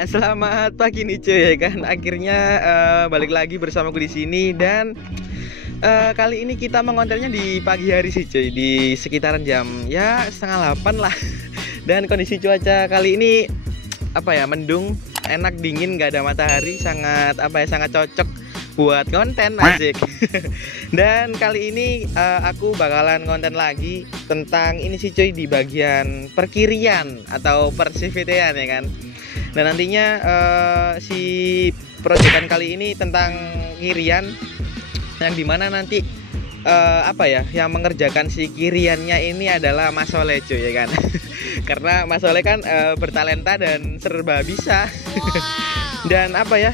Ya, selamat pagi nih cuy ya kan. Akhirnya balik lagi bersamaku di sini dan kali ini kita mengontennya di pagi hari sih cuy, di sekitaran jam ya 7:30 lah. Dan kondisi cuaca kali ini apa ya, mendung, enak, dingin, nggak ada matahari, sangat apa ya, sangat cocok buat konten asik. Dan kali ini aku bakalan konten lagi tentang ini sih cuy, di bagian perkirian atau persivitean ya kan. Dan nantinya si proyekan kali ini tentang kirian, yang dimana nanti apa ya, yang mengerjakan si kiriannya ini adalah Mas Soleh cuy ya kan. Karena Mas Soleh kan bertalenta dan serba bisa. Dan apa ya,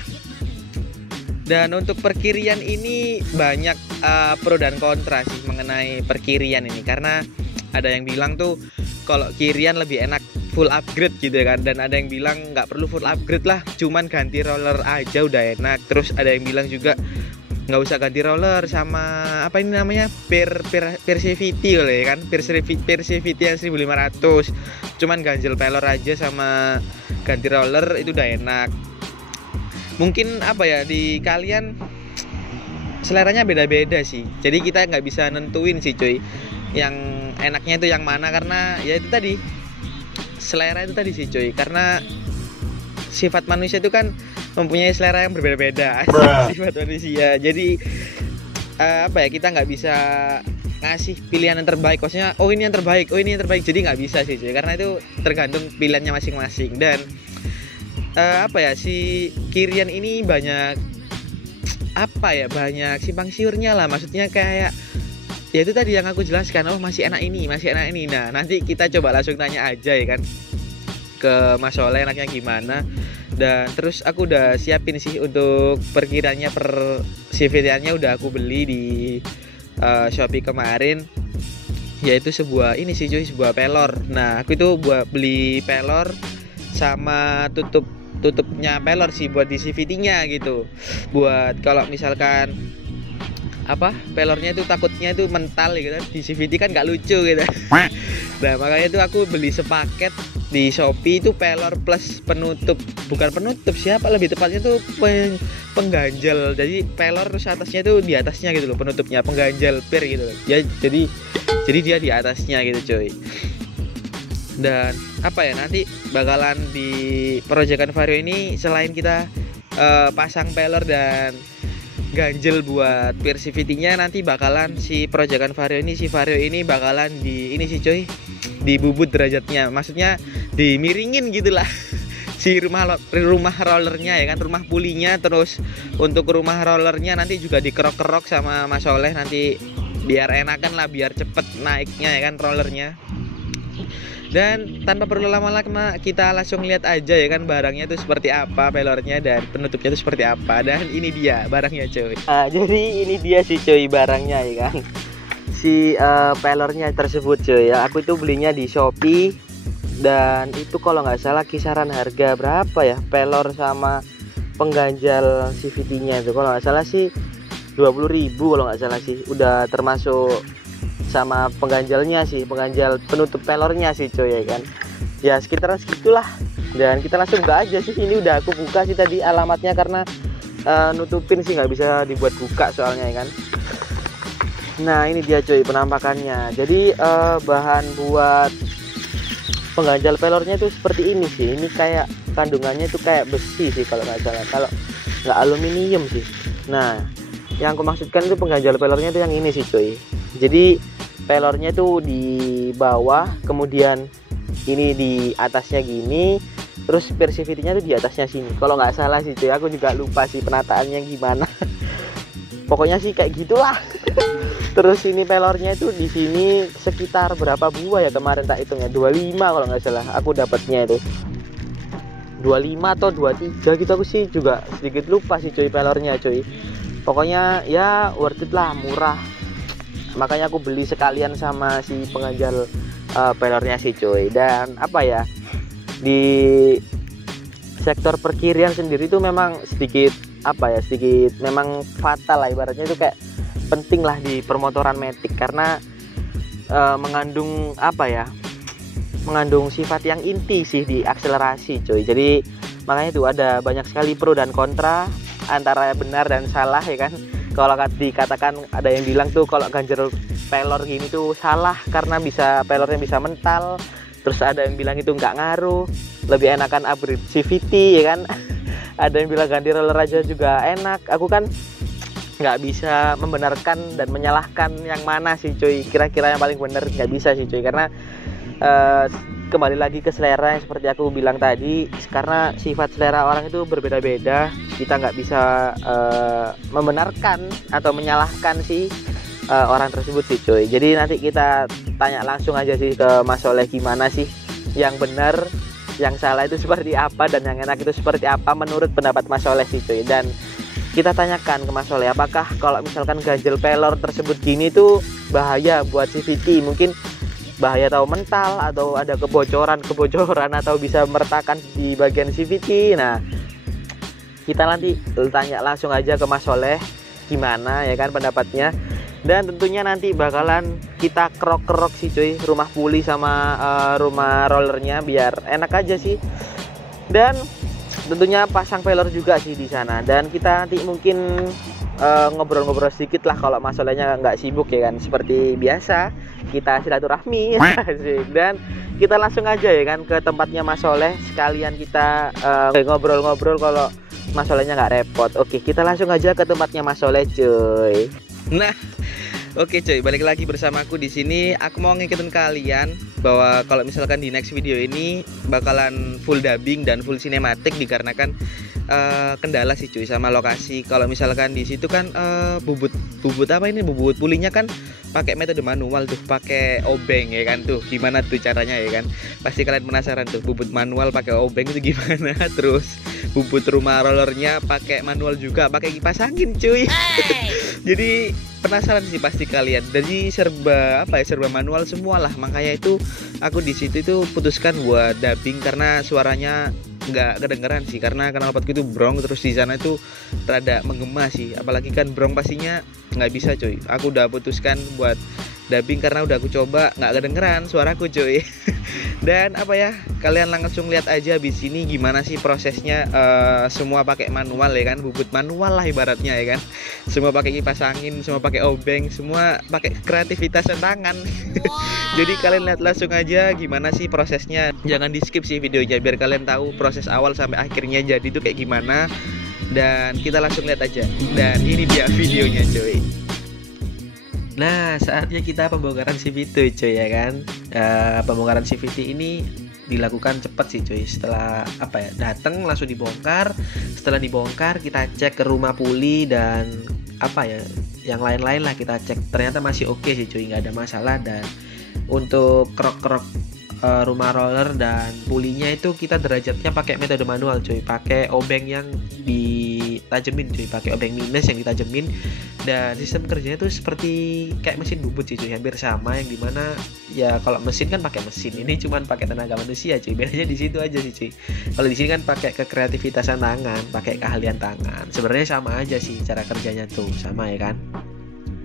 dan untuk perkirian ini banyak pro dan kontra sih mengenai perkirian ini. Karena ada yang bilang tuh kalau kirian lebih enak full upgrade gitu kan, dan ada yang bilang nggak perlu full upgrade lah, cuman ganti roller aja udah enak. Terus ada yang bilang juga nggak usah ganti roller sama apa ini namanya, Persivity ya kan, Persivity yang 1500, cuman ganjel pelor aja sama ganti roller itu udah enak. Mungkin apa ya, di kalian seleranya beda-beda sih, jadi kita nggak bisa nentuin sih cuy yang enaknya itu yang mana, karena ya itu tadi, selera itu tadi sih cuy. Karena sifat manusia itu kan mempunyai selera yang berbeda-beda. Sifat manusia, jadi apa ya, kita nggak bisa ngasih pilihan yang terbaik, maksudnya oh ini yang terbaik, oh ini yang terbaik, jadi nggak bisa sih cuy, karena itu tergantung pilihannya masing-masing. Dan apa ya, si kirian ini banyak apa ya, banyak simpang siurnya lah, maksudnya kayak ya itu tadi yang aku jelaskan, oh masih enak ini, masih enak ini. Nah nanti kita coba langsung tanya aja ya kan ke Mas Soleh enaknya gimana. Dan terus aku udah siapin sih untuk perkiranya, per CVT-nya udah aku beli di Shopee kemarin, yaitu sebuah ini sih cuy, sebuah pelor. Nah aku itu buat beli pelor sama tutupnya pelor sih buat di CVT-nya gitu, buat kalau misalkan apa, pelornya itu takutnya itu mental gitu, di CVT kan nggak lucu gitu. Nah makanya itu aku beli sepaket di Shopee, itu pelor plus penutup, bukan penutup siapa, lebih tepatnya tuh pengganjal. Jadi pelor terus atasnya itu di atasnya gitu loh, penutupnya pengganjal per gitu ya, jadi dia di atasnya gitu cuy. Dan apa ya, nanti bakalan di proyekan Vario ini selain kita pasang pelor dan ganjel buat Persivity-nya, nanti bakalan si proyekan Vario ini, si Vario ini bakalan di ini sih cuy, dibubut derajatnya, maksudnya dimiringin gitulah. Si rumah rollernya ya kan, rumah pulinya. Terus untuk rumah rollernya nanti juga dikerok-kerok sama Mas Soleh nanti, biar enakan lah, biar cepet naiknya ya kan rollernya. Dan tanpa perlu lama-lama, kita langsung lihat aja ya kan barangnya tuh seperti apa, pelornya dan penutupnya tuh seperti apa. Dan ini dia barangnya cuy. Jadi ini dia sih cuy barangnya ya kan, si pelornya tersebut cuy ya. Aku itu belinya di Shopee, dan itu kalau nggak salah kisaran harga berapa ya, pelor sama pengganjal CVT-nya itu kalau nggak salah sih 20.000 kalau nggak salah sih, udah termasuk sama pengganjalnya sih, pengganjal penutup pelornya sih cuy ya kan. Ya sekitaran segitulah. Dan kita langsung buka aja sih, ini udah aku buka sih tadi alamatnya, karena nutupin sih nggak bisa dibuat buka soalnya ya kan. Nah ini dia cuy penampakannya. Jadi bahan buat pengganjal pelornya itu seperti ini sih. Ini kayak kandungannya itu kayak besi sih kalau nggak salah, kalau nggak aluminium sih. Nah yang aku maksudkan itu pengganjal pelornya itu yang ini sih cuy. Jadi pelornya itu di bawah, kemudian ini di atasnya gini, terus Persivity-nya itu di atasnya sini kalau nggak salah sih cuy. Aku juga lupa sih penataannya gimana. Pokoknya sih kayak gitulah. Terus ini pelornya itu di sini sekitar berapa buah ya kemarin tak hitungnya, 25 kalau nggak salah aku dapatnya itu, 25 atau 23 gitu. Aku sih juga sedikit lupa sih cuy pelornya cuy. Pokoknya ya worth it lah, murah. Makanya aku beli sekalian sama si pengganjal pelornya sih cuy. Dan apa ya, di sektor perkirian sendiri itu memang sedikit apa ya, sedikit memang fatal lah ibaratnya, itu kayak penting lah di permotoran matic, karena mengandung apa ya, mengandung sifat yang inti sih di akselerasi cuy. Jadi Makanya itu ada banyak sekali pro dan kontra antara benar dan salah ya kan. Kalau dikatakan ada yang bilang tuh kalau ganjel pelor gini tuh salah karena pelornya bisa mental. Terus ada yang bilang itu nggak ngaruh, lebih enakan upgrade CVT ya kan. Ada yang bilang ganti roller aja juga enak. Aku kan nggak bisa membenarkan dan menyalahkan yang mana sih cuy. Kira-kira yang paling benar nggak bisa sih cuy, karena kembali lagi ke selera yang seperti aku bilang tadi, karena sifat selera orang itu berbeda-beda. Kita nggak bisa membenarkan atau menyalahkan sih orang tersebut sih cuy. Jadi nanti kita tanya langsung aja sih ke Mas Soleh, gimana sih yang benar, yang salah itu seperti apa, dan yang enak itu seperti apa menurut pendapat Mas Soleh sih cuy. Dan kita tanyakan ke Mas Soleh, apakah kalau misalkan ganjel pelor tersebut gini tuh bahaya buat CVT, mungkin bahaya atau mental, atau ada kebocoran atau bisa meretakan di bagian CVT. Nah, kita nanti tanya langsung aja ke Mas Soleh gimana ya kan pendapatnya. Dan tentunya nanti bakalan kita kerok sih cuy rumah puli sama rumah rollernya biar enak aja sih. Dan tentunya pasang pelor juga sih di sana. Dan kita nanti mungkin ngobrol-ngobrol sedikit lah kalau Mas Solehnya nggak sibuk ya kan. Seperti biasa kita silaturahmi. Dan kita langsung aja ya kan ke tempatnya Mas Soleh, sekalian kita ngobrol-ngobrol kalau Mas Solehnya nggak repot. Oke, kita langsung aja ke tempatnya Mas Soleh cuy. Nah, oke cuy, balik lagi bersama aku di sini. Aku mau ngikutin kalian bahwa kalau misalkan di next video ini bakalan full dubbing dan full sinematik dikarenakan kendala sih cuy sama lokasi. Kalau misalkan di situ kan bubut pulinya kan pakai metode manual tuh, pakai obeng ya kan tuh. Gimana tuh caranya ya kan? Pasti kalian penasaran tuh, bubut manual pakai obeng itu gimana. Terus bubut rumah rollernya pakai manual juga, pakai kipas angin cuy. Jadi penasaran sih pasti kalian. Jadi serba manual semua lah. Makanya itu aku di situ itu putuskan buat dubbing karena suaranya nggak kedengeran sih, karena knalpotku itu brong, terus di sana itu rada menggema sih, apalagi kan brong pastinya nggak bisa cuy. Aku udah putuskan buat dubbing karena udah aku coba nggak kedengeran suaraku cuy. Dan kalian langsung lihat aja di sini gimana sih prosesnya. Semua pakai manual ya kan, bubut manual lah ibaratnya ya kan. Semua pakai kipas angin, semua pakai obeng, semua pakai kreativitas dan tangan. Jadi kalian lihat langsung aja gimana sih prosesnya. Jangan di skip sih videonya biar kalian tahu proses awal sampai akhirnya jadi itu kayak gimana. Dan kita langsung lihat aja. Dan ini dia videonya cuy. Nah, saatnya kita pembongkaran CVT cuy ya kan. Pembongkaran CVT ini dilakukan cepat sih cuy. Setelah datang langsung dibongkar. Setelah dibongkar kita cek ke rumah puli dan yang lain-lain lah kita cek. Ternyata masih oke sih cuy, nggak ada masalah. Dan untuk kerok rumah roller dan pulinya itu kita derajatnya pakai metode manual cuy, pakai obeng yang ditajemin cuy, pakai obeng minus yang ditajemin. Dan sistem kerjanya tuh seperti kayak mesin bubut sih cuy, hampir sama, yang dimana ya kalau mesin kan pakai mesin, ini cuman pakai tenaga manusia cuy. Bedanya di situ aja sih cuy. Kalau di sini kan pakai kekreativitasan tangan, pakai keahlian tangan. Sebenarnya sama aja sih cara kerjanya tuh, sama ya kan.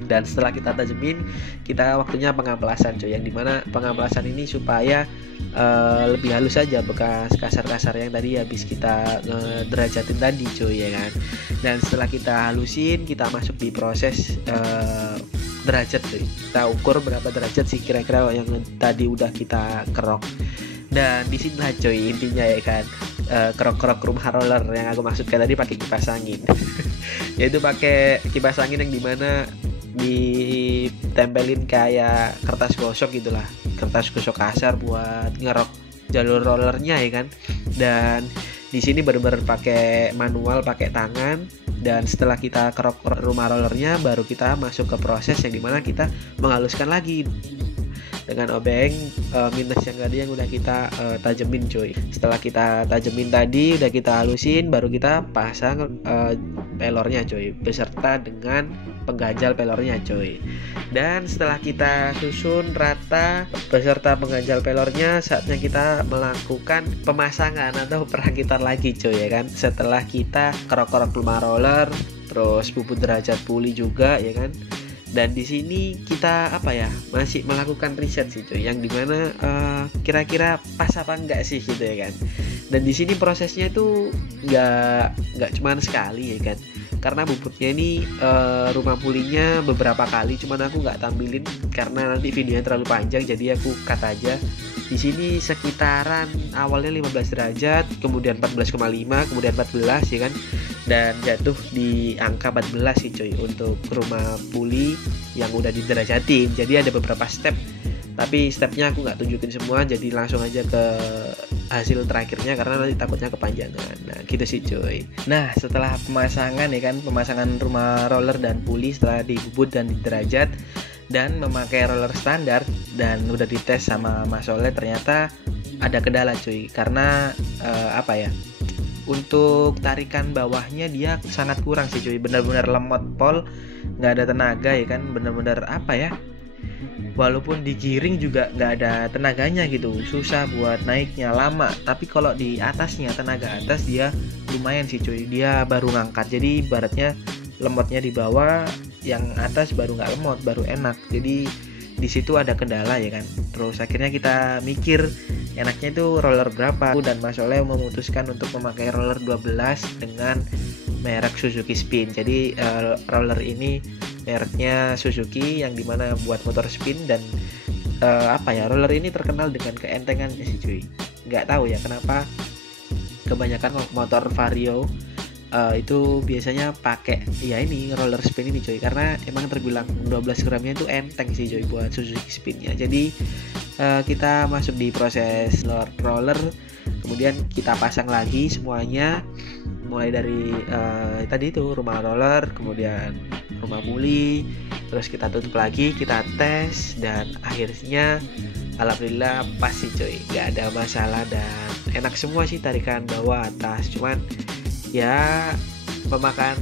Dan setelah kita tajemin, kita waktunya pengamplasan cuy, yang dimana pengamplasan ini supaya lebih halus aja bekas kasar-kasar yang tadi habis kita ngederajatin tadi cuy ya kan. Dan setelah kita halusin, kita masuk di proses derajat cuy. Kita ukur berapa derajat sih kira-kira yang tadi udah kita kerok. Dan disinilah cuy intinya ya kan, kerok-kerok rumah roller yang aku maksudkan tadi pakai kipas angin. Yaitu pakai kipas angin yang dimana ditempelin kayak kertas gosok gitulah, kertas gosok kasar buat ngerok jalur rollernya ya kan. Dan di sini benar-benar pakai manual, pakai tangan. Dan setelah kita kerok rumah rollernya, baru kita masuk ke proses yang dimana kita menghaluskan lagi dengan obeng minus yang tadi yang udah kita tajemin cuy. Setelah kita tajemin tadi, udah kita halusin, baru kita pasang pelornya cuy, beserta dengan pengganjal pelornya cuy. Dan setelah kita susun rata beserta pengganjal pelornya, saatnya kita melakukan pemasangan atau perakitan lagi cuy ya kan. Setelah kita kerok-kerok rumah roller, terus bubut derajat puli juga ya kan. Dan di sini kita masih melakukan riset sih cuy, yang dimana kira-kira pas apa enggak sih gitu ya kan. Dan di sini prosesnya itu nggak cuman sekali ya kan, karena bubutnya ini rumah pulihnya beberapa kali, cuman aku nggak tampilin karena nanti videonya terlalu panjang, jadi aku cut aja. Di sini sekitaran awalnya 15 derajat, kemudian 14,5, kemudian 14 ya kan, dan jatuh di angka 14 sih coy untuk rumah puli yang udah diderajatin. Jadi ada beberapa step, tapi stepnya aku nggak tunjukin semua, jadi langsung aja ke hasil terakhirnya karena nanti takutnya kepanjangan. Nah gitu sih coy. Nah setelah pemasangan ya kan, pemasangan rumah roller dan puli setelah dibubut dan diderajat dan memakai roller standar dan udah dites sama Mas Soleh, ternyata ada kendala cuy, karena apa ya, untuk tarikan bawahnya dia sangat kurang sih cuy, benar-benar lemot pol, nggak ada tenaga ya kan, benar-benar apa ya, walaupun digiring juga nggak ada tenaganya gitu, susah buat naiknya, lama. Tapi kalau di atasnya, tenaga atas dia lumayan sih cuy, dia baru ngangkat, jadi ibaratnya lemotnya di bawah, yang atas baru nggak lemot, baru enak. Jadi di situ ada kendala ya kan. Terus akhirnya kita mikir enaknya itu roller berapa, dan Mas Oleh memutuskan untuk memakai roller 12 dengan merek Suzuki Spin. Jadi roller ini mereknya Suzuki yang dimana buat motor spin, dan apa ya, roller ini terkenal dengan keentengan sih cuy. Nggak tahu ya kenapa kebanyakan motor Vario itu biasanya pakai ya ini roller spin ini coy, karena emang terbilang 12 gramnya itu enteng sih coy buat Suzuki Spinnya. Jadi kita masuk di proses roller, kemudian kita pasang lagi semuanya, mulai dari tadi itu rumah roller, kemudian rumah muli, terus kita tutup lagi, kita tes, dan akhirnya alhamdulillah pas sih coy, gak ada masalah dan enak semua sih tarikan bawah atas. Cuman ya memakan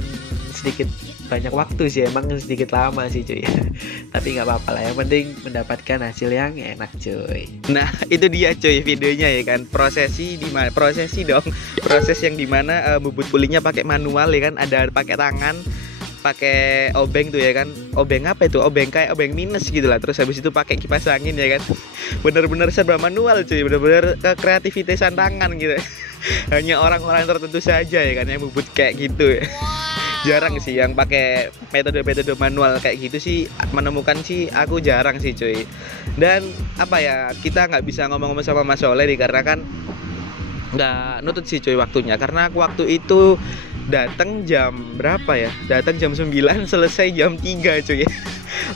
sedikit banyak waktu sih, emang sedikit lama sih cuy. Tapi nggak apa-apa lah, yang penting mendapatkan hasil yang enak cuy. Nah itu dia cuy videonya ya kan, prosesi dong, proses yang dimana bubut pulingnya pakai manual ya kan, ada pakai tangan, pakai obeng tuh ya kan, obeng apa itu, obeng kayak obeng minus gitu lah. Terus habis itu pakai kipas angin ya kan, bener-bener serba manual cuy, bener-bener kreativitasan tangan gitu. Hanya orang-orang tertentu saja ya kan yang bubut kayak gitu ya. Jarang sih yang pakai metode-metode manual kayak gitu sih, menemukan sih aku jarang sih cuy. Dan apa ya, kita nggak bisa ngomong-ngomong sama Mas Soleh nih karena kan nggak nutut sih cuy waktunya, karena aku waktu itu datang jam berapa ya, datang jam 9 selesai jam 3 cuy.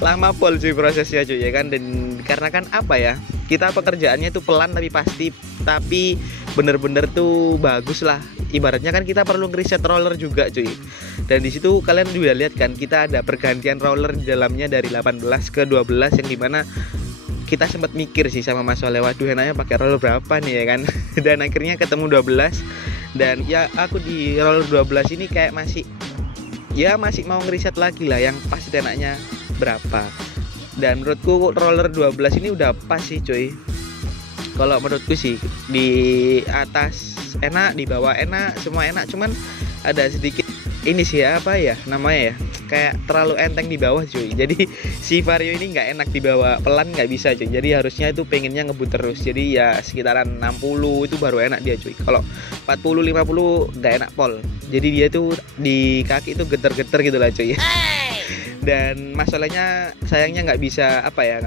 Lama pol cuy prosesnya cuy ya kan. Dan karena kan apa ya, kita pekerjaannya itu pelan tapi pasti, tapi bener-bener tuh bagus lah. Ibaratnya kan kita perlu ngeriset roller juga cuy. Dan di situ kalian juga lihat kan, kita ada pergantian roller di dalamnya dari 18 ke 12, yang dimana kita sempat mikir sih sama Mas Soleh, waduh enaknya pakai roller berapa nih ya kan. Dan akhirnya ketemu 12, dan ya aku di roller 12 ini kayak masih mau ngeriset lagi lah yang pasti enaknya berapa. Dan menurutku roller 12 ini udah pas sih cuy. Kalau menurutku sih di atas enak, di bawah enak, semua enak. Cuman ada sedikit ini sih apa ya namanya ya, kayak terlalu enteng di bawah cuy. Jadi si Vario ini nggak enak di bawah, pelan nggak bisa cuy. Jadi harusnya itu pengennya ngebut terus. Jadi ya sekitaran 60 itu baru enak dia cuy. Kalau 40 50 nggak enak pol. Jadi dia tuh di kaki itu geter-geter gitu lah cuy. Dan masalahnya sayangnya nggak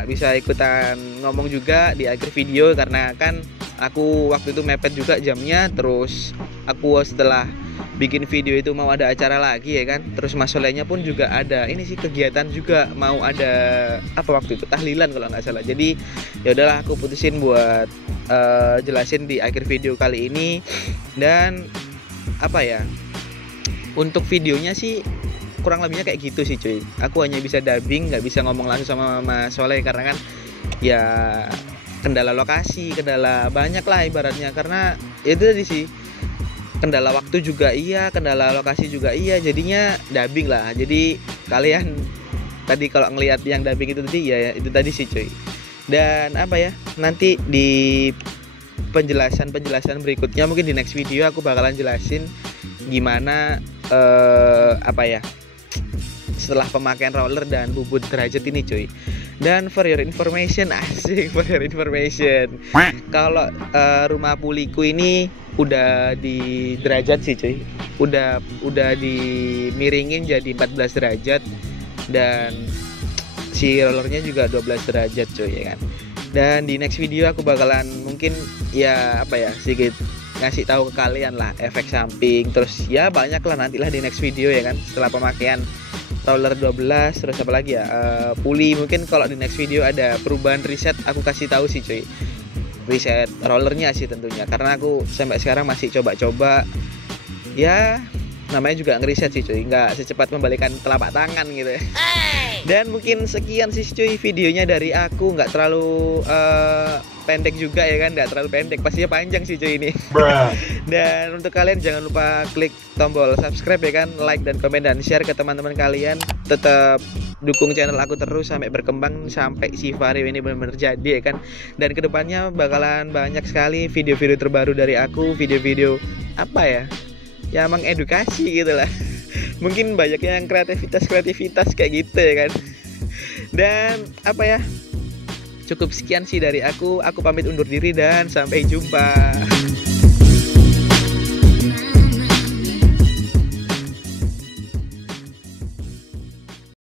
bisa ikutan ngomong juga di akhir video, karena kan aku waktu itu mepet juga jamnya. Terus aku setelah bikin video itu mau ada acara lagi ya kan, terus Mas Solehnya pun juga ada ini sih kegiatan juga, mau ada apa waktu itu, tahlilan kalau nggak salah. Jadi ya udahlah aku putusin buat jelasin di akhir video kali ini. Dan apa ya, untuk videonya sih kurang lebihnya kayak gitu sih cuy. Aku hanya bisa dubbing, nggak bisa ngomong langsung sama Mas Soleh karena kan ya kendala lokasi, kendala banyak lah ibaratnya. Karena itu tadi sih, kendala waktu juga iya, kendala lokasi juga iya, jadinya dubbing lah. Jadi kalian tadi kalau ngelihat yang dubbing itu tadi ya itu tadi sih cuy. Dan apa ya, nanti di penjelasan berikutnya mungkin di next video aku bakalan jelasin gimana apa ya, setelah pemakaian roller dan bubut derajat ini cuy. Dan for your information, asik, for your information, kalau rumah puliku ini udah di derajat sih cuy, udah dimiringin jadi 14 derajat dan si rollernya juga 12 derajat cuy ya kan. Dan di next video aku bakalan mungkin ya apa ya sedikit ngasih tahu ke kalian lah efek samping, terus ya banyak lah nantilah di next video ya kan, setelah pemakaian roller 12 terus apa lagi ya, puli. Mungkin kalau di next video ada perubahan reset aku kasih tahu sih cuy, reset rollernya sih tentunya, karena aku sampai sekarang masih coba-coba ya, namanya juga ngeriset sih cuy, nggak secepat membalikan telapak tangan gitu ya. Dan mungkin sekian sih cuy videonya dari aku, nggak terlalu pendek juga ya kan, nggak terlalu pendek, pastinya panjang sih cuy ini. Dan untuk kalian jangan lupa klik tombol subscribe ya kan, like dan komen dan share ke teman-teman kalian. Tetap dukung channel aku terus sampai berkembang, sampai si Vario ini benar-benar jadi ya kan. Dan kedepannya bakalan banyak sekali video-video terbaru dari aku, video-video apa ya, ya emang edukasi gitu lah. Mungkin banyaknya yang kreativitas kayak gitu ya kan. Dan apa ya, cukup sekian sih dari aku pamit undur diri dan sampai jumpa.